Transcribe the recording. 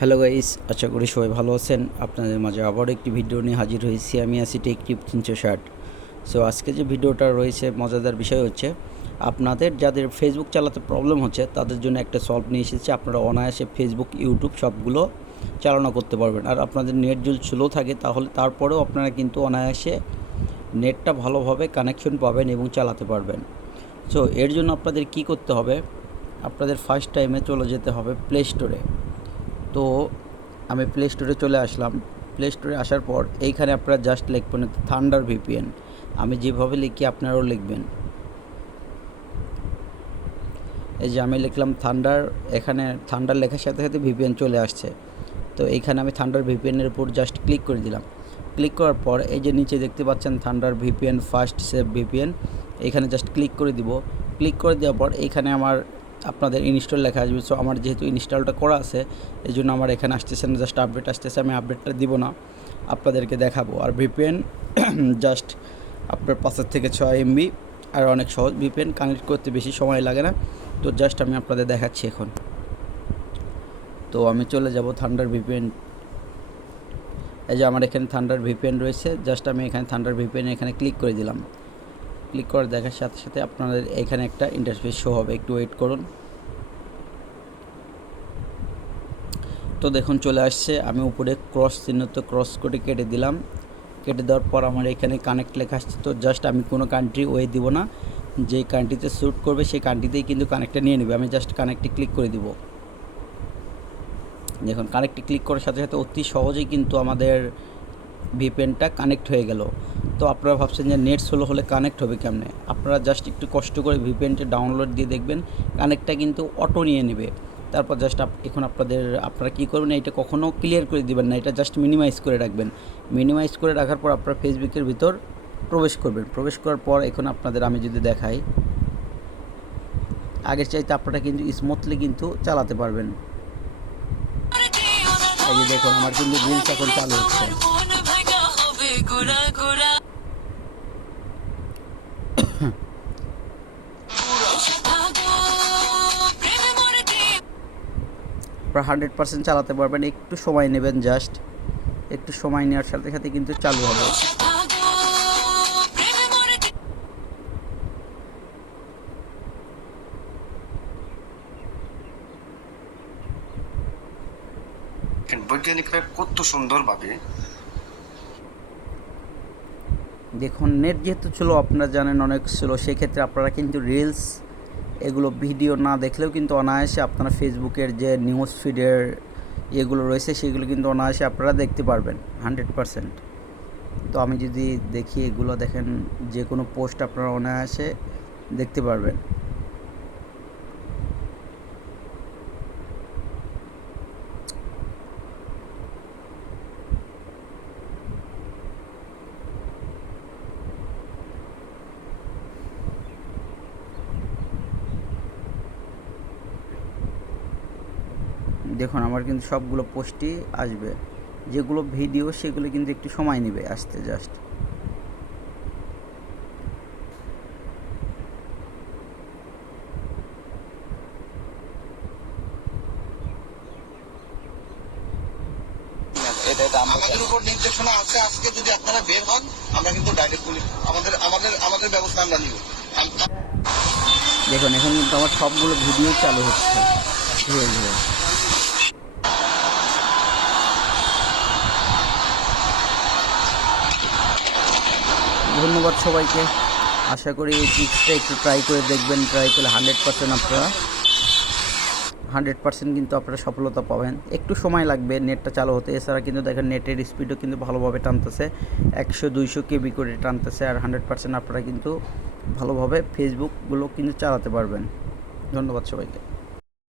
Hello guys, আশা করি সবাই ভালো আছেন। আপনাদের মাঝে আবার একটি ভিডিও নিয়ে হাজির হয়েছি। আমি আছি টেকটিপ 360। সো আজকে যে ভিডিওটা রয়েছে, মজাদার বিষয় হচ্ছে আপনাদের যাদের ফেসবুক চালাতে প্রবলেম হচ্ছে তাদের জন্য একটা সলভ নিয়ে এসেছি। আপনারা অনায়াসে ফেসবুক, ইউটিউব সবগুলো চালনা করতে পারবেন। আর আপনাদের নেট যদি স্লো থাকে তাহলে তারপরেও আপনারা কিন্তু অনায়াসে নেটটা ভালোভাবে কানেকশন পাবেন এবং চালাতে পারবেন। সো এর জন্য আপনাদের কি করতে হবে, আপনাদের ফার্স্ট টাইমে চলে যেতে হবে প্লে স্টোরে। তো আমি প্লে স্টোরে চলে আসলাম। প্লে স্টোরে আসার পর এইখানে আপনারা জাস্ট লিখবেন থান্ডার ভিপিএন। আমি যেভাবে লিখি আপনারাও লিখবেন। এই যে আমি লিখলাম থান্ডার, এখানে থান্ডার লেখার সাথে সাথে ভিপিএন চলে আসছে। তো এইখানে আমি থান্ডার ভিপিএনের উপর জাস্ট ক্লিক করে দিলাম। ক্লিক করার পর এই যে নিচে দেখতে পাচ্ছেন thunder VPN first save VPN, এখানে জাস্ট ক্লিক করে দিব। ক্লিক করে দেওয়ার পর এইখানে আমার আপনাদের ইনস্টল লেখা আসবে। সো আমার যেহেতু ইনস্টলটা করা আছে এই জন্য আমার এখানে আসতেছে না, জাস্ট আপডেট আসতেছে। আমি আপডেটটা দিব না, আপনাদেরকে দেখাবো। আর ভিপিএন জাস্ট আপনার 5 থেকে 6 এমবি, আর অনেক সহজ। ভিপিএন কানেক্ট করতে বেশি সময় লাগে না। তো জাস্ট আমি আপনাদের দেখাচ্ছি এখন। তো আমি চলে যাব থান্ডার ভিপিএন। এই যে আমার এখানে থান্ডার ভিপিএন রয়েছে, জাস্ট আমি এখানে থান্ডার ভিপিএন এখানে ক্লিক করে দিলাম। ক্লিক করে দেখার সাথে সাথে আপনাদের এখানে একটা ইন্টারফেস শো হবে, একটু ওয়েট করুন। তো দেখুন চলে আসছে। আমি উপরে ক্রস চিহ্নতে ক্রস করে কেটে দিলাম। কেটে দেওয়ার পর আমার এখানে কানেক্ট লেখা আসছে। তো জাস্ট আমি কোনো কান্ট্রি ওয়ে দিব না, যে কান্ট্রিতে শ্যুট করবে সেই কান্ট্রিতেই কিন্তু কানেক্টটা নিয়ে নেবে। আমি জাস্ট কানেক্টে ক্লিক করে দিব। দেখুন কানেক্টে ক্লিক করার সাথে সাথে অতি সহজেই কিন্তু আমাদের ভিপিএনটা কানেক্ট হয়ে গেল। তো আপনারা ভাবছেন যে নেট স্লো হলে কানেক্ট হবে কেমনে, আপনারা জাস্ট একটু কষ্ট করে ভিপিএনটা ডাউনলোড দিয়ে দেখবেন, কানেক্টটা কিন্তু অটো নিয়ে নেবে। তারপর জাস্ট এখন আপনারা কী করবেন, এটা কখনও ক্লিয়ার করে দিবেন না, এটা জাস্ট মিনিমাইজ করে রাখবেন। মিনিমাইজ করে রাখার পর আপনারা ফেসবুকের ভিতর প্রবেশ করবেন। প্রবেশ করার পর এখন আপনাদের আমি যদি দেখাই, আগের চাইতে আপনারা কিন্তু স্মুথলি কিন্তু চালাতে পারবেন। এই যে দেখুন আমার কিন্তু রিলস এখন চালু হচ্ছে। আপনারা 100% চালাতে পারবেন। একটু সময় নেবেন, জাস্ট একটু সময় নেওয়ার সাথে সাথে কিন্তু চালু হবে। বৈজ্ঞানিকরা কত সুন্দরভাবে দেখুন নেট যেহেতু ছিল, আপনারা জানেন অনেক ছিল, সেক্ষেত্রে আপনারা কিন্তু রিলস এগুলো ভিডিও না দেখলেও কিন্তু অনায়াসে আপনারা ফেসবুকের যে নিউজ ফিডের এগুলো রয়েছে সেগুলো কিন্তু অনায়াসে আপনারা দেখতে পারবেন 100%। তো আমি যদি দেখি, এগুলো দেখেন যে কোনো পোস্ট আপনারা অনায়াসে দেখতে পারবেন। দেখুন আমার কিন্তু সবগুলো পোস্টই আসবে। যেগুলো ভিডিও সেগুলো কিন্তু একটু সময় নেবে আসতে, জাস্ট আমাদের উপর নির্দেশনা আছে। আজকে যদি আপনারা বের হন, আমরা কিন্তু ডাইরেক্ট পুলিশ আমাদের আমাদের আমাদের ব্যবস্থা আমরা নিব। দেখুন এখন কিন্তু আমার সবগুলো ভিডিও চালু হচ্ছে ধীরে ধীরে। ধন্যবাদ সবাইকে। আশা করি এই টিপসটা একটু ট্রাই করে দেখবেন। ট্রাই করলে 100% আপনারা 100% কিন্তু আপনারা সফলতা পাবেন। একটু সময় লাগবে নেটটা চালু হতে। এছাড়া কিন্তু দেখেন নেটের স্পিডও কিন্তু ভালোভাবে টানতেছে, 100-200 কেবি করে টানতেছে। আর 100% আপনারা কিন্তু ভালোভাবে ফেসবুকগুলো কিন্তু চালাতে পারবেন। ধন্যবাদ সবাইকে।